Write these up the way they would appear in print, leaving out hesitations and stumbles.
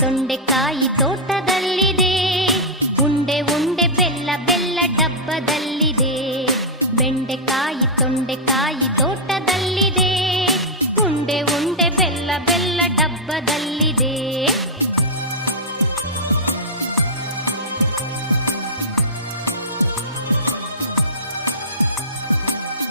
ತೊಂಡೆಕಾಯಿ ತೋಟದಲ್ಲಿದೆ. ಉಂಡೆ ಉಂಡೆ ಬೆಲ್ಲ ಬೆಲ್ಲ ಡಬ್ಬದಲ್ಲಿದೆ. ಬೆಂಡೆಕಾಯಿ ತೊಂಡೆಕಾಯಿ ತೋಟದಲ್ಲಿದೆ. ಉಂಡೆ ಉಂಡೆ ಬೆಲ್ಲ ಬೆಲ್ಲ ಡಬ್ಬದಲ್ಲಿದೆ.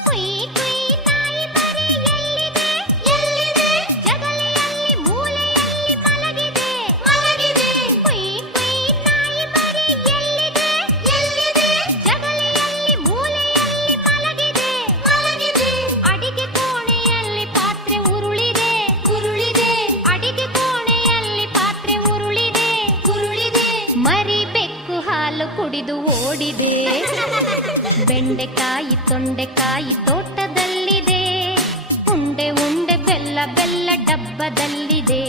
ಕುಯ್ ಕುಯ್ ನಾಯಿ ಮರಿ ಎಲ್ಲಿದೆ ಎಲ್ಲಿದೆ? ಜಗಲಿಯಲ್ಲಿ ಮೂಲೆಯಲ್ಲಿ ಮಲಗಿದೆ ಮಲಗಿದೆ. ಕುಯ್ ಕುಯ್ ನಾಯಿ ಮರಿ ಎಲ್ಲಿದೆ ಎಲ್ಲಿದೆ? ಜಗಲಿಯಲ್ಲಿ ಮೂಲೆಯಲ್ಲಿ ಮಲಗಿದೆ ಮಲಗಿದೆ. ಅಡಿಗೆ ಕೋಣೆಯಲ್ಲಿ ಪಾತ್ರೆ ಉರುಳಿದೆ ಉರುಳಿದೆ. ಅಡಿಗೆ ಕೋಣೆಯಲ್ಲಿ ಪಾತ್ರೆ ಉರುಳಿದೆ ಉರುಳಿದೆ. ಮರಿ ಬೆಕ್ಕು ಹಾಲು ಕುಡಿದು ಓಡಿದೆ. ಬೆಂಡೆಕಾಯಿ ತೊಂಡೆಕಾಯಿ ತೋಟದಲ್ಲಿದೆ. ಉಂಡೆ ಉಂಡೆ ಬೆಲ್ಲ ಬೆಲ್ಲ ಡಬ್ಬದಲ್ಲಿದೆ.